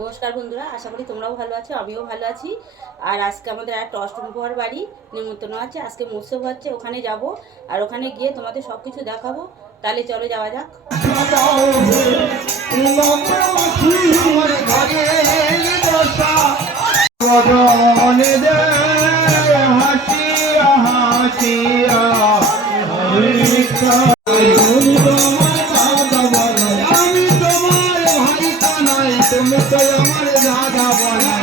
নমস্কার বন্ধুরা, আশা করি তোমরাও ভালো আছো, আমিও ভালো আছি। আর আজকে আমাদের একটা অষ্টম প্রহর বাড়ি নিমন্ত্রণ আছে, আজকে মৎস্য হচ্ছে, ওখানে যাব। আর ওখানে গিয়ে তোমাদের সব কিছু দেখাবো। তাহলে চলো যাওয়া যাক। তুমি তো আমার দাদা বলা